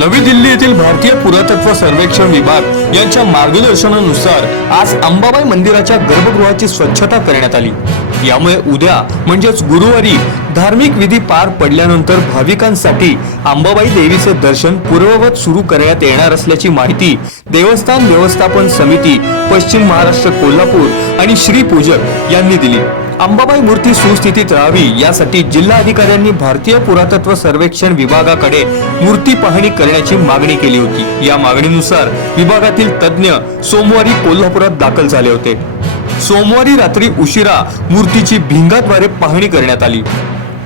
नवी दिल्ली येथील भारतीय पुरातत्व सर्वेक्षण विभाग यांच्या मार्गदर्शनानुसार आज अंबाबाई मंदिराच्या गर्भगृहाची स्वच्छता करण्यात आली. यामुळे उद्या म्हणजेच गुरुवारी धार्मिक विधी पार पडल्यानंतर भाविकांसाठी अंबाबाई देवीचे दर्शन पूर्ववत सुरू करण्यात येणार असल्याची माहिती देवस्थान व्यवस्थापन समिती पश्चिम महाराष्ट्र कोल्हापूर आणि श्री पूजक यांनी दिली. अंबाबाई मूर्ती सुस्थितीत राहावी यासाठी जिल्हाधिकाऱ्यांनी भारतीय पुरातत्व सर्वेक्षण विभागाकडे मूर्ती पाहणी करण्याची मागणी केली होती. या मागणीनुसार विभागातील तज्ज्ञ सोमवारी कोल्हापुरात दाखल झाले होते. सोमवारी रात्री उशिरा मूर्तीची भिंगाद्वारे पाहणी करण्यात आली.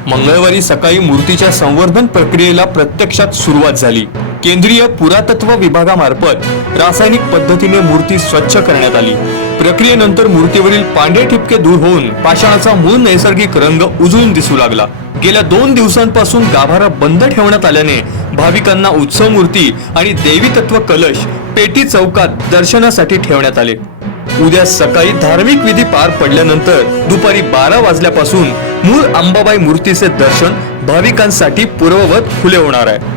मंगळवारी सकाळी मूर्तीच्या संवर्धन प्रक्रियेला प्रत्यक्षात सुरुवात झाली. केंद्रीय पुरातत्व विभागामार्फत रासायनिक पद्धतीने मूर्ती स्वच्छ करण्यात आली. प्रक्रियेनंतर मूर्तीवरील पांढरे ठिपके दूर होऊन पाषाणाचा मूळ नैसर्गिक रंग उजळून दिसू लागला. गेल्या दोन दिवसांपासून गाभारा बंद ठेवण्यात आल्याने भाविकांना उत्सव मूर्ती आणि देवी तत्व कलश पेटी चौकात दर्शनासाठी ठेवण्यात आले. उद्या सकाळी धार्मिक विधी पार पडल्यानंतर दुपारी बारा वाजल्यापासून मूळ अंबाबाई मूर्तीचे दर्शन भाविकांसाठी पूर्ववत खुले होणार आहे.